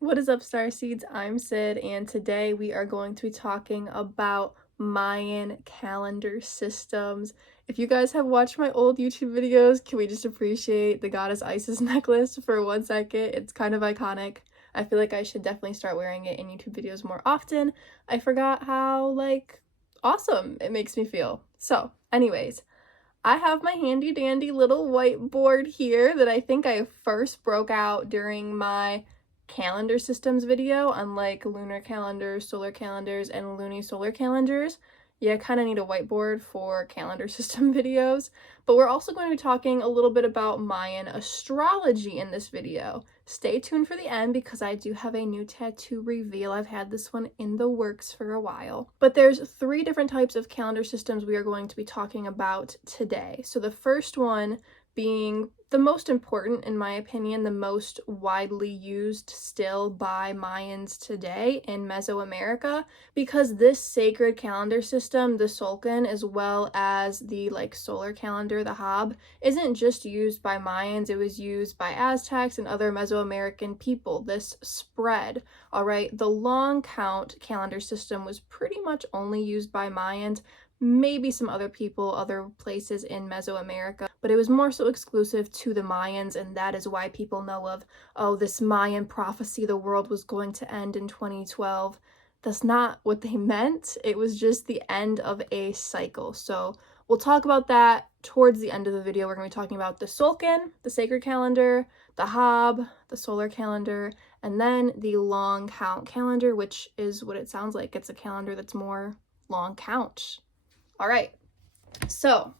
What is up, Starseeds? I'm Sid, and today we are going to be talking about Mayan calendar systems. If you guys have watched my old YouTube videos, can we just appreciate the goddess Isis necklace for 1 second? It's kind of iconic. I feel like I should definitely start wearing it in YouTube videos more often. I forgot how, awesome it makes me feel. So, anyways, I have my handy dandy little whiteboard here that I think I first broke out during my calendar systems video on like lunar calendars, solar calendars, and lunisolar calendars. Yeah, I kind of need a whiteboard for calendar system videos, but we're also going to be talking a little bit about Mayan astrology in this video. Stay tuned for the end because I do have a new tattoo reveal. I've had this one in the works for a while. But there's 3 different types of calendar systems we are going to be talking about today. So the first one being the most important, in my opinion, the most widely used still by Mayans today in Mesoamerica, because this sacred calendar system, the tzolkin, as well as the solar calendar, the haab, isn't just used by Mayans, it was used by Aztecs and other Mesoamerican people. This spread, all right? The long count calendar system was pretty much only used by Mayans, maybe some other people, other places in Mesoamerica, but it was more so exclusive to the Mayans, and that is why people know of, oh, this Mayan prophecy, the world was going to end in 2012. That's not what they meant. It was just the end of a cycle. So we'll talk about that towards the end of the video. We're going to be talking about the tzolkin, the sacred calendar, the haab, the solar calendar, and then the long count calendar, which is what it sounds like. It's a calendar that's more long count. All right, so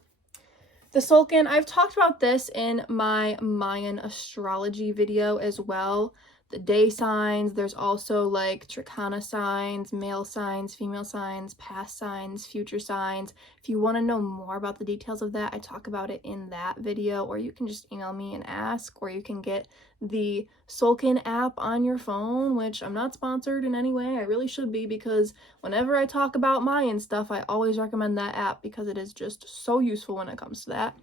the tzolkin, I've talked about this in my Mayan astrology video as well. The day signs, there's also like trikana signs, male signs, female signs, past signs, future signs. If you want to know more about the details of that, I talk about it in that video, or you can just email me and ask, or you can get the tzolkin app on your phone, which I'm not sponsored in any way. I really should be, because whenever I talk about Mayan stuff, I always recommend that app because it is just so useful when it comes to that.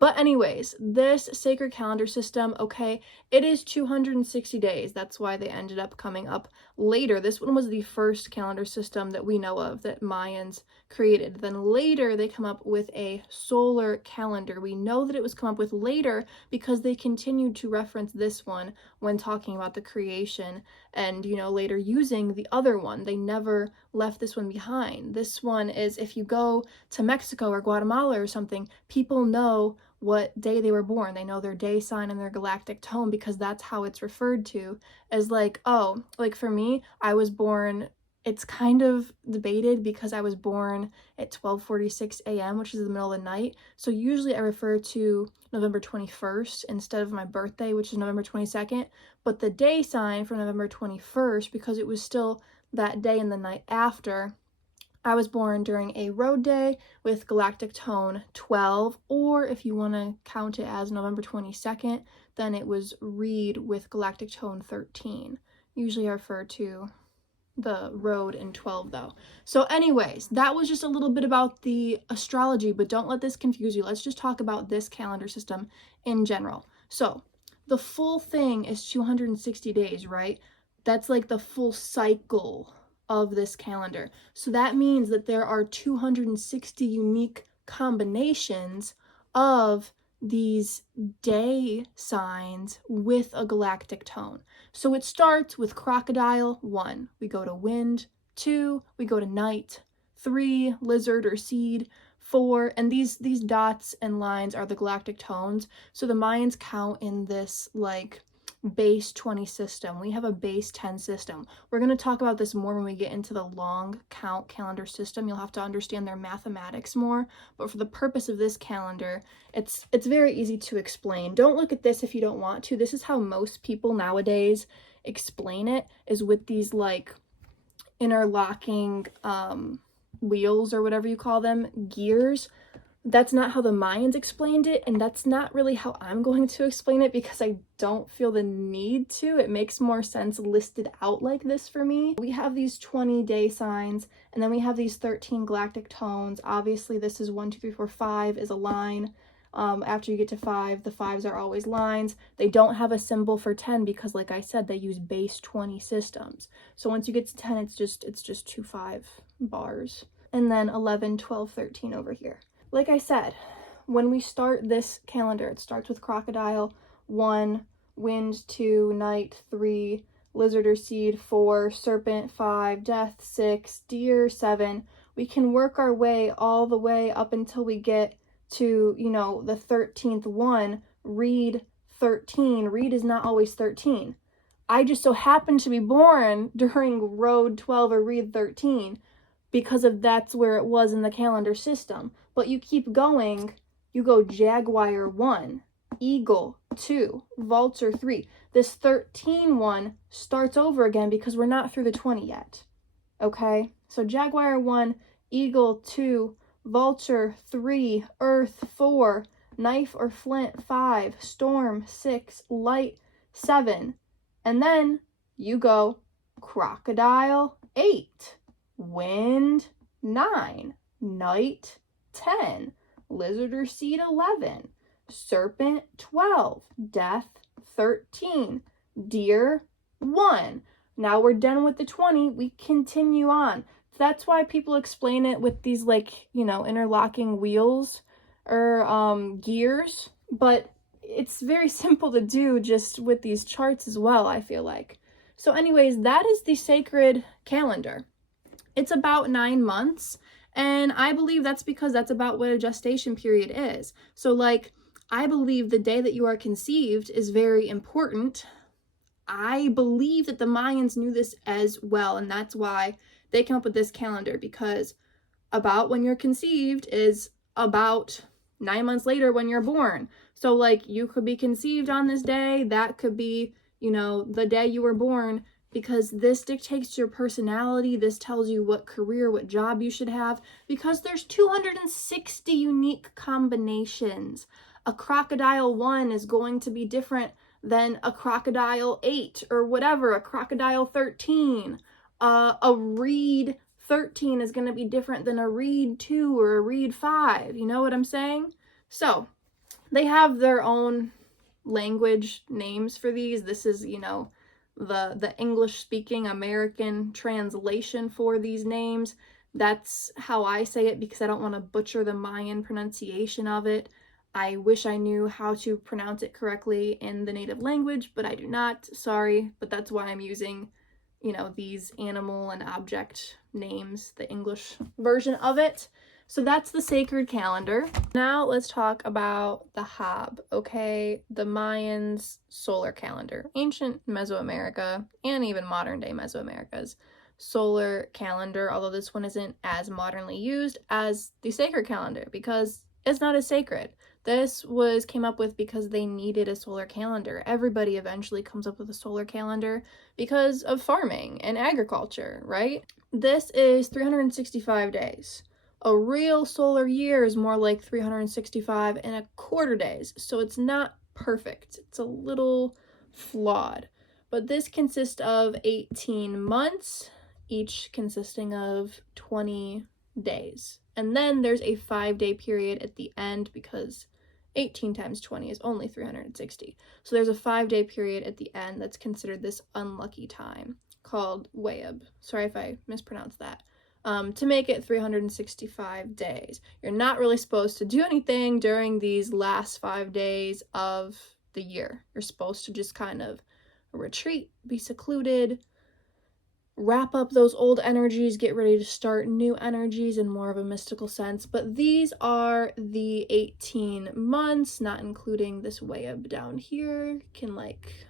But anyways, this sacred calendar system, okay, it is 260 days. That's why they ended up coming up later. This one was the first calendar system that we know of that Mayans created. Then later they come up with a solar calendar. We know that it was come up with later because they continued to reference this one when talking about the creation and, later using the other one. They never left this one behind. This one is, if you go to Mexico or Guatemala or something, people know what day they were born. They know their day sign and their galactic tone because that's how it's referred to as for me, I was born, it's kind of debated because I was born at 12:46 a.m., which is the middle of the night. So usually I refer to November 21st instead of my birthday, which is November 22nd. But the day sign for November 21st, because it was still that day and the night after, I was born during a road day with galactic tone 12, or if you want to count it as November 22nd, then it was read with galactic tone 13. Usually I refer to the road in 12 though. So anyways, that was just a little bit about the astrology, but don't let this confuse you. Let's just talk about this calendar system in general. So the full thing is 260 days, right? That's like the full cycle of this calendar. So that means that there are 260 unique combinations of these day signs with a galactic tone. So it starts with crocodile, 1. We go to wind, 2. We go to night, 3. Lizard or seed, 4. And these dots and lines are the galactic tones. So the Mayans count in this base 20 system. We have a base 10 system. We're going to talk about this more when we get into the long count calendar system. You'll have to understand their mathematics more, but for the purpose of this calendar, it's very easy to explain. Don't look at this if you don't want to. This is how most people nowadays explain it, is with these interlocking wheels, or whatever you call them, gears. That's not how the Mayans explained it, and that's not really how I'm going to explain it because I don't feel the need to. It makes more sense listed out like this for me. We have these 20 day signs, and then we have these 13 galactic tones. Obviously, this is 1, 2, 3, 4, 5 is a line. After you get to 5, the 5s are always lines. They don't have a symbol for 10 because, like I said, they use base 20 systems. So once you get to 10, it's just 2 5 bars. And then 11, 12, 13 over here. Like I said, when we start this calendar, it starts with crocodile, 1, wind, 2, night, 3, lizard or seed, 4, serpent, 5, death, 6, deer, 7. We can work our way all the way up until we get to, you know, the 13th one, reed 13. Reed is not always 13. I just so happened to be born during road 12 or reed 13 because of that's where it was in the calendar system. But you keep going, you go jaguar 1, eagle 2, vulture 3. This 13 one starts over again because we're not through the 20 yet. Okay? So jaguar 1, eagle 2, vulture 3, earth 4, knife or flint 5, storm 6, light 7. And then you go crocodile 8, wind 9, night 10, lizard or seed 11, serpent 12, death 13, deer 1. Now we're done with the 20, we continue on. That's why people explain it with these, like, you know, interlocking wheels or gears, but it's very simple to do just with these charts as well, I feel like. So anyways, that is the sacred calendar. It's about 9 months, and I believe that's because that's about what a gestation period is. So, like, I believe the day that you are conceived is very important. I believe that the Mayans knew this as well, and that's why they came up with this calendar, because about when you're conceived is about 9 months later when you're born. So, like, you could be conceived on this day, that could be, you know, the day you were born, because this dictates your personality. This tells you what career, what job you should have, because there's 260 unique combinations. A crocodile 1 is going to be different than a crocodile 8 or whatever, a crocodile 13. A reed 13 is going to be different than a reed 2 or a reed 5. You know what I'm saying? So they have their own language names for these. This is, you know, the English speaking American translation for these names. That's how I say it because I don't want to butcher the Mayan pronunciation of it. I wish I knew how to pronounce it correctly in the native language, but I do not. Sorry, but that's why I'm using, you know, these animal and object names, the English version of it. So that's the sacred calendar. Now let's talk about the haab, okay? The Mayans' solar calendar. Ancient Mesoamerica and even modern day Mesoamerica's solar calendar, although this one isn't as modernly used as the sacred calendar because it's not as sacred. This came up with because they needed a solar calendar. Everybody eventually comes up with a solar calendar because of farming and agriculture, right? This is 365 days. A real solar year is more like 365 and a quarter days, so it's not perfect. It's a little flawed. But this consists of 18 months, each consisting of 20 days. And then there's a 5-day period at the end because 18 times 20 is only 360. So there's a 5-day period at the end that's considered this unlucky time called wayab. Sorry if I mispronounced that. To make it 365 days. You're not really supposed to do anything during these last 5 days of the year. You're supposed to just kind of retreat, be secluded, wrap up those old energies, get ready to start new energies in more of a mystical sense. But these are the 18 months, not including this wayab down here. You can like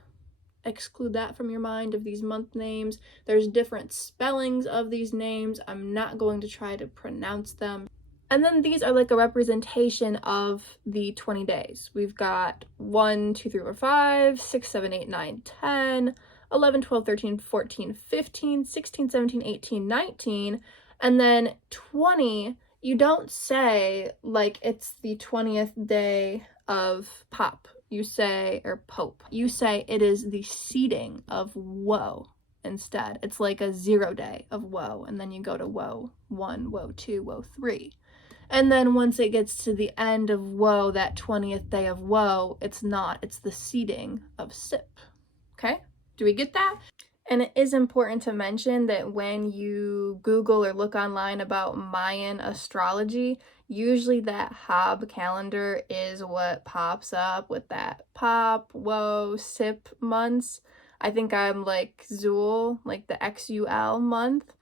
exclude that from your mind of these month names. There's different spellings of these names. I'm not going to try to pronounce them. And then these are like a representation of the 20 days. We've got 1, 2, 3, 4, 5, 6, 7, 8, 9, 10, 11, 12, 13, 14, 15, 16, 17, 18, 19, and then 20, you don't say like it's the 20th day of Pop. You say, or Pope. You say it is the seeding of woe instead. It's like a 0 day of woe, and then you go to woe 1, woe 2, woe 3. And then once it gets to the end of woe, that 20th day of woe, it's not. It's the seeding of Sip. Okay? Do we get that? And it is important to mention that when you Google or look online about Mayan astrology, usually that haab calendar is what pops up with that pop, woe, Sip months. I think I'm like Zul, like the XUL month.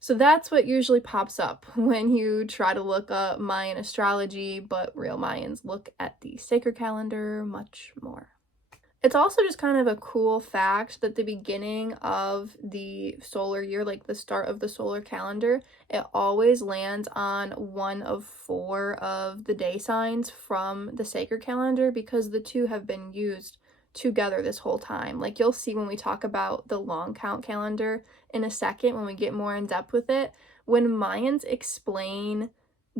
So that's what usually pops up when you try to look up Mayan astrology, but real Mayans look at the sacred calendar much more. It's also just kind of a cool fact that the beginning of the solar year, like the start of the solar calendar, it always lands on one of 4 of the day signs from the sacred calendar because the two have been used together this whole time. Like you'll see when we talk about the long count calendar in a second, when we get more in depth with it, when Mayans explain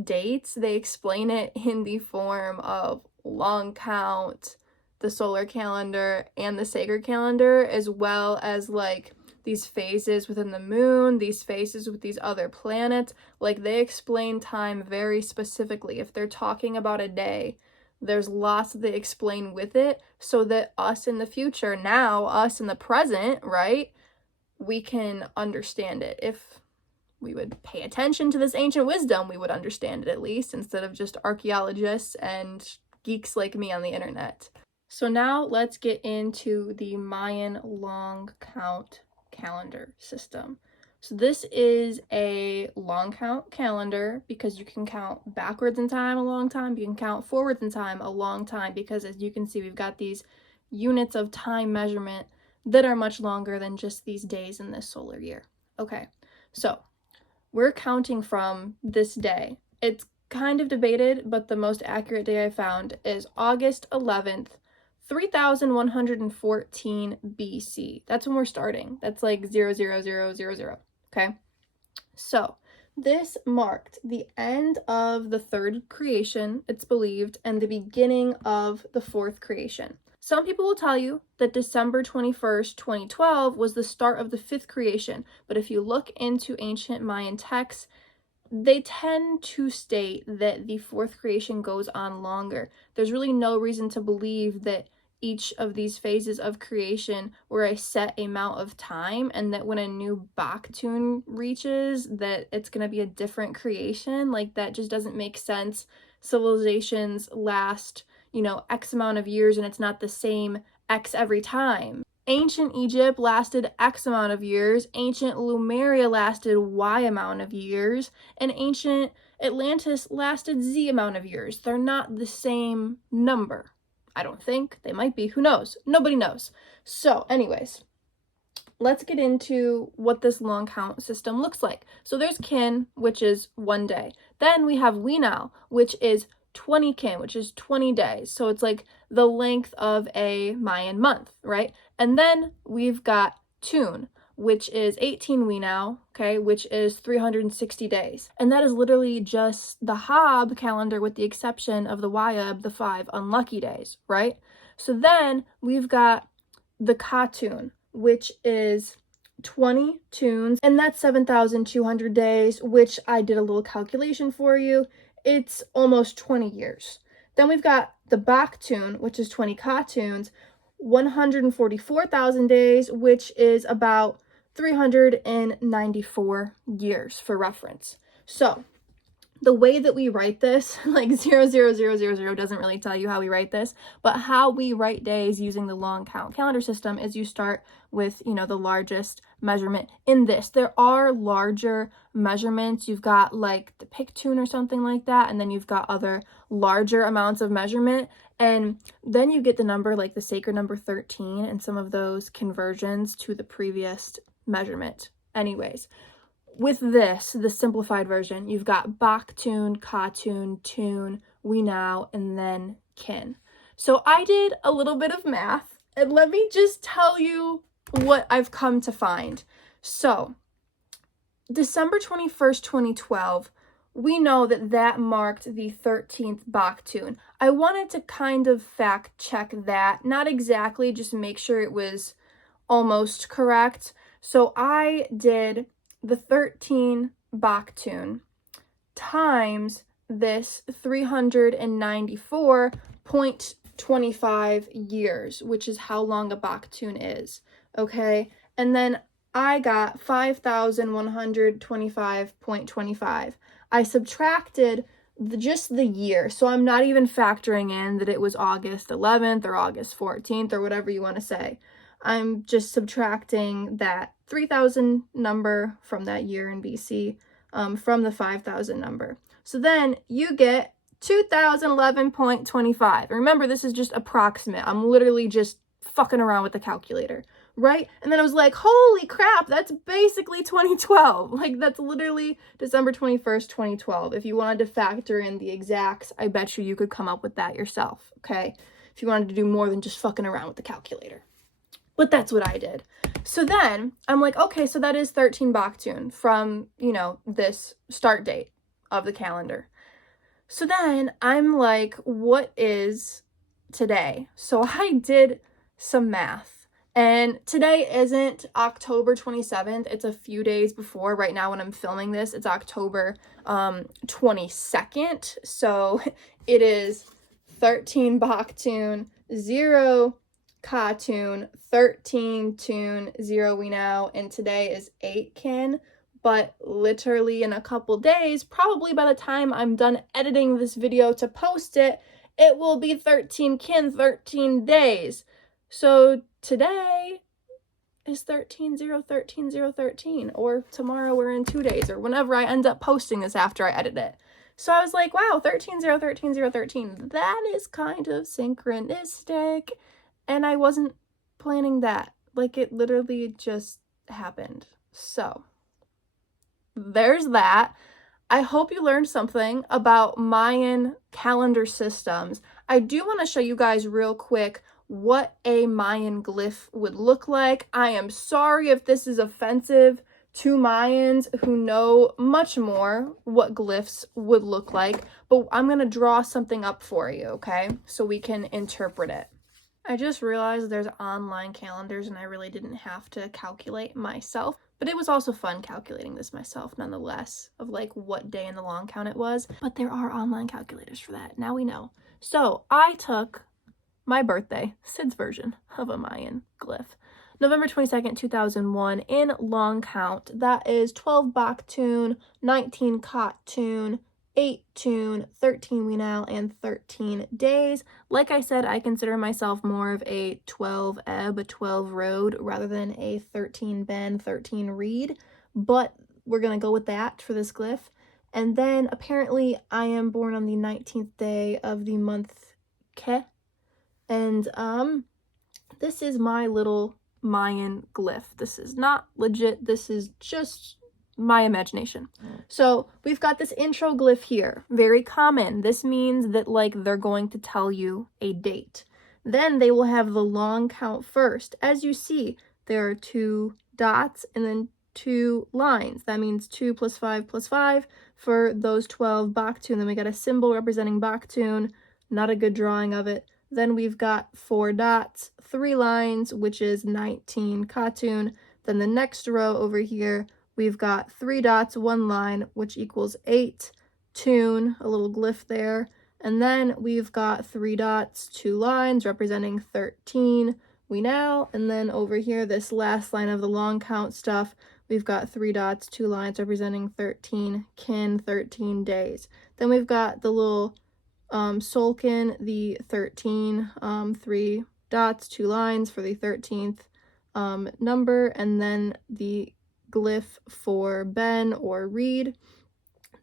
dates, they explain it in the form of long count, the solar calendar, and the sacred calendar, as well as like these phases within the moon, these phases with these other planets. Like they explain time very specifically. If they're talking about a day, there's lots that they explain with it so that us in the future, now us in the present, right, we can understand it. If we would pay attention to this ancient wisdom, we would understand it at least, instead of just archaeologists and geeks like me on the internet. So now let's get into the Mayan long count calendar system. So this is a long count calendar because you can count backwards in time a long time, you can count forwards in time a long time, because as you can see, we've got these units of time measurement that are much longer than just these days in this solar year. Okay, so we're counting from this day. It's kind of debated, but the most accurate day I found is August 11th, 3114 BC. That's when we're starting. That's like 00000. Okay, so this marked the end of the 3rd creation, it's believed, and the beginning of the 4th creation. Some people will tell you that December 21st, 2012 was the start of the 5th creation, but if you look into ancient Mayan texts, they tend to state that the 4th creation goes on longer. There's really no reason to believe that each of these phases of creation were a set amount of time, and that when a new Baktun reaches, that it's going to be a different creation. Like, that just doesn't make sense. Civilizations last, X amount of years, and it's not the same X every time. Ancient Egypt lasted X amount of years, ancient Lemuria lasted Y amount of years, and ancient Atlantis lasted Z amount of years. They're not the same number. I don't think. They might be. Who knows? Nobody knows. So anyways, let's get into what this long count system looks like. So there's kin, which is 1 day. Then we have winal, which is 20 kin, which is 20 days. So it's like the length of a Mayan month, right? And then we've got tun, which is 18 winal, okay, which is 360 days. And that is literally just the haab calendar with the exception of the wayab, the 5 unlucky days, right? So then we've got the qhht, which is 20 tuns, and that's 7,200 days, which I did a little calculation for you. It's almost 20 years. Then we've got the baktun, which is 20 qhtuns, 144,000 days, which is about 394 years for reference. So the way that we write this, like 00000 doesn't really tell you how we write this, but how we write days using the long count calendar system is you start with, the largest measurement in this. There are larger measurements. You've got like the Pictune or something like that, and then you've got other larger amounts of measurement, and then you get the number like the sacred number 13 and some of those conversions to the previous measurement. Anyways, with this, the simplified version, you've got baktun, qhttun, tun, winal, and then kin. So I did a little bit of math, and let me just tell you what I've come to find. So December 21st, 2012, we know that that marked the 13th baktun. I wanted to kind of fact check that, not exactly, just make sure it was almost correct. So I did the 13 baktun times this 394.25 years, which is how long a Baktun is, okay? And then I got 5,125.25. I subtracted just the year, so I'm not even factoring in that it was August 11th or August 14th or whatever you want to say. I'm just subtracting that 3,000 number from that year in BC from the 5,000 number. So then you get 2011.25. Remember, this is just approximate. I'm literally just fucking around with the calculator, right? And then I was like, holy crap, that's basically 2012. Like, that's literally December 21st, 2012. If you wanted to factor in the exacts, I bet you could come up with that yourself, okay? If you wanted to do more than just fucking around with the calculator. But that's what I did. So then I'm like, okay, so that is 13 Baktun from, you know, this start date of the calendar. So then I'm like, what is today? So I did some math. And today isn't October 27th. It's a few days before. Right now when I'm filming this, it's October 22nd. So it is 13 Baktun, 0 qhht, 13 tun, 0 we now, and today is 8 kin. But literally in a couple days, probably by the time I'm done editing this video to post it, it will be 13 kin, 13 days. So today is 13/0/13/0/13, or tomorrow we're in 2 days, or whenever I end up posting this after I edit it. So I was like, wow, 13/0/13/0/13, that is kind of synchronistic. And I wasn't planning that. Like, it literally just happened. So there's that. I hope you learned something about Mayan calendar systems. I do want to show you guys real quick what a Mayan glyph would look like. I am sorry if this is offensive to Mayans who know much more what glyphs would look like, but I'm going to draw something up for you, okay? So we can interpret it. I just realized there's online calendars and I really didn't have to calculate myself, but it was also fun calculating this myself nonetheless, of like what day in the long count it was. But there are online calculators for that. Now we know. So I took my birthday, Sid's version of a Mayan glyph, November 22nd, 2001 in long count. That is 12 Baktun, 19 qhht, 8 tun, 13 we now, and 13 days. Like I said, I consider myself more of a 12 ebb, 12 road, rather than a 13 bend, 13 reed, but we're gonna go with that for this glyph. And then apparently I am born on the 19th day of the month Ke, and this is my little Mayan glyph. This is not legit, this is just my imagination. So we've got this intro glyph here, very common. This means that like they're going to tell you a date. Then they will have the long count first. As you see, there are 2 dots and then 2 lines. That means 2 + 5 + 5 for those 12 Baktun. Then we got a symbol representing Baktun, not a good drawing of it. Then we've got 4 dots, 3 lines, which is 19 qhht. Then the next row over here, we've got 3 dots, 1 line, which equals 8 tun, a little glyph there. And then we've got 3 dots, 2 lines, representing 13 we now. And then over here, this last line of the long count stuff, we've got 3 dots, 2 lines, representing 13 kin, 13 days. Then we've got the little tzolkin, the 13, 3 dots, 2 lines for the 13th number, and then the glyph for Ben or reed.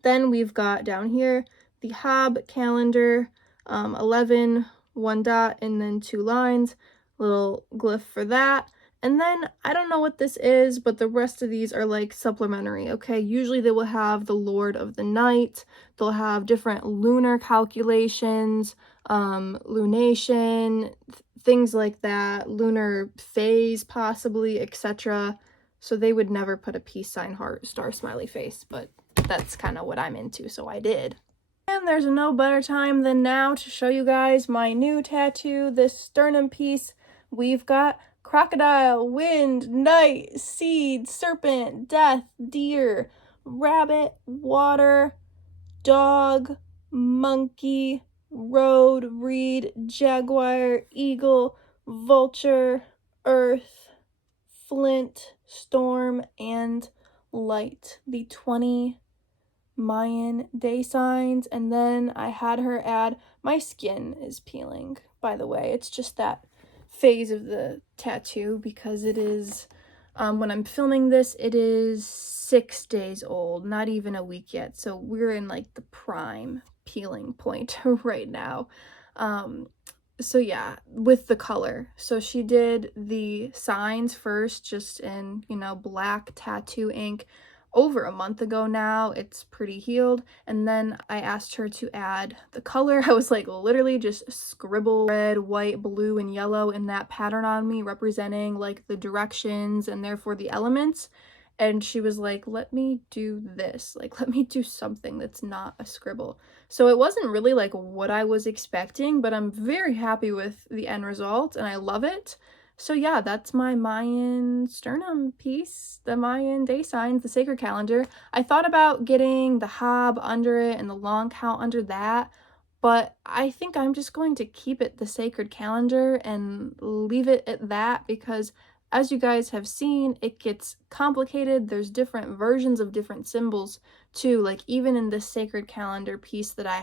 Then we've got down here the haab calendar, 11, 1 dot, and then 2 lines, little glyph for that. And then I don't know what this is, but the rest of these are like supplementary, okay? Usually they will have the Lord of the Night, they'll have different lunar calculations, lunation, things like that, lunar phase possibly, etc. So they would never put a peace sign, heart, star, smiley face, but that's kind of what I'm into, so I did. And there's no better time than now to show you guys my new tattoo, this sternum piece. We've got crocodile, wind, night, seed, serpent, death, deer, rabbit, water, dog, monkey, road, reed, jaguar, eagle, vulture, earth, flint, storm, and light. The 20 Mayan day signs. And then I had her add, my skin is peeling, by the way. It's just that phase of the tattoo because it is, when I'm filming this, it is 6 days old, not even a week yet. So we're in like the prime peeling point right now. So yeah, with the color. So she did the signs first just in, black tattoo ink over a month ago now. It's pretty healed. And then I asked her to add the color. I was like, literally just scribble red, white, blue, and yellow in that pattern on me, representing like the directions and therefore the elements. And she was like, let me do this. Like, let me do something that's not a scribble. So it wasn't really like what I was expecting, but I'm very happy with the end result and I love it. So yeah, that's my Mayan sternum piece, the Mayan day signs, the sacred calendar. I thought about getting the haab under it and the long count under that, but I think I'm just going to keep it the sacred calendar and leave it at that because as you guys have seen, it gets complicated. There's different versions of different symbols too. Like even in this sacred calendar piece that I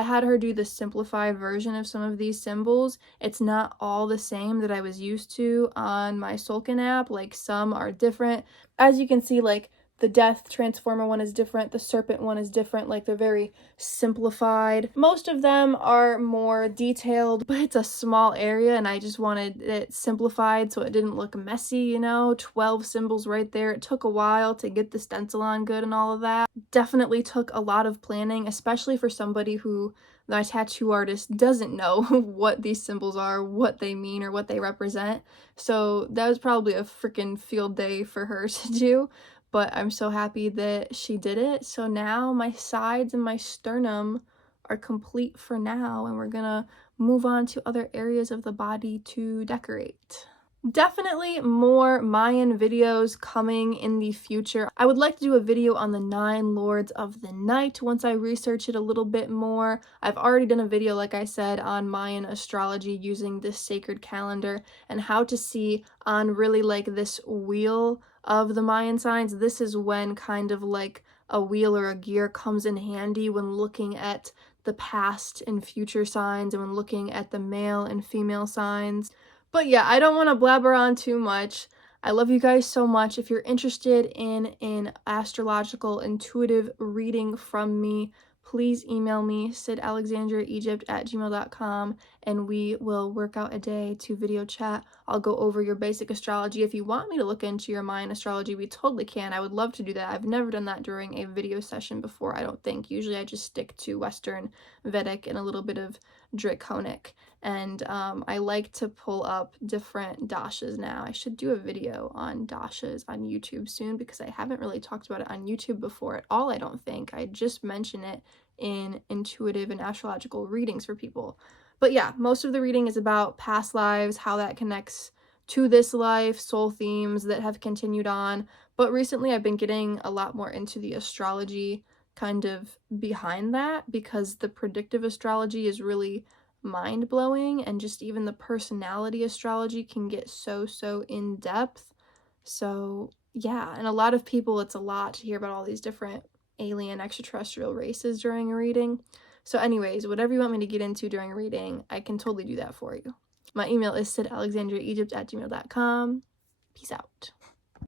had her do the simplified version of some of these symbols. It's not all the same that I was used to on my tzolkin app. Like some are different. As you can see, like the death transformer one is different, the serpent one is different, like they're very simplified. Most of them are more detailed, but it's a small area and I just wanted it simplified so it didn't look messy, 12 symbols right there. It took a while to get the stencil on good and all of that. Definitely took a lot of planning, especially for somebody who, my tattoo artist, doesn't know what these symbols are, what they mean, or what they represent. So that was probably a freaking field day for her to do. But I'm so happy that she did it. So now my sides and my sternum are complete for now, and we're gonna move on to other areas of the body to decorate. Definitely more Mayan videos coming in the future. I would like to do a video on the 9 lords of the night once I research it a little bit more. I've already done a video, like I said, on Mayan astrology using this sacred calendar and how to see on really like this wheel of the Mayan signs. This is when kind of like a wheel or a gear comes in handy when looking at the past and future signs and when looking at the male and female signs. But yeah, I don't want to blabber on too much. I love you guys so much. If you're interested in an astrological intuitive reading from me, please email me, sydalexandriaegypt@gmail.com, and we will work out a day to video chat. I'll go over your basic astrology. If you want me to look into your Mayan astrology, we totally can. I would love to do that. I've never done that during a video session before, I don't think. Usually I just stick to Western, Vedic, and a little bit of Draconic. And I like to pull up different dashas now. I should do a video on dashas on YouTube soon because I haven't really talked about it on YouTube before at all, I don't think. I just mention it in intuitive and astrological readings for people. But yeah, most of the reading is about past lives, how that connects to this life, soul themes that have continued on. But recently I've been getting a lot more into the astrology kind of behind that because the predictive astrology is really mind-blowing, and just even the personality astrology can get so in depth. So yeah, and a lot of people, it's a lot to hear about all these different alien extraterrestrial races during a reading. So anyways, whatever you want me to get into during a reading, I can totally do that for you. My email is sydalexandriaegypt@gmail.com. Peace out.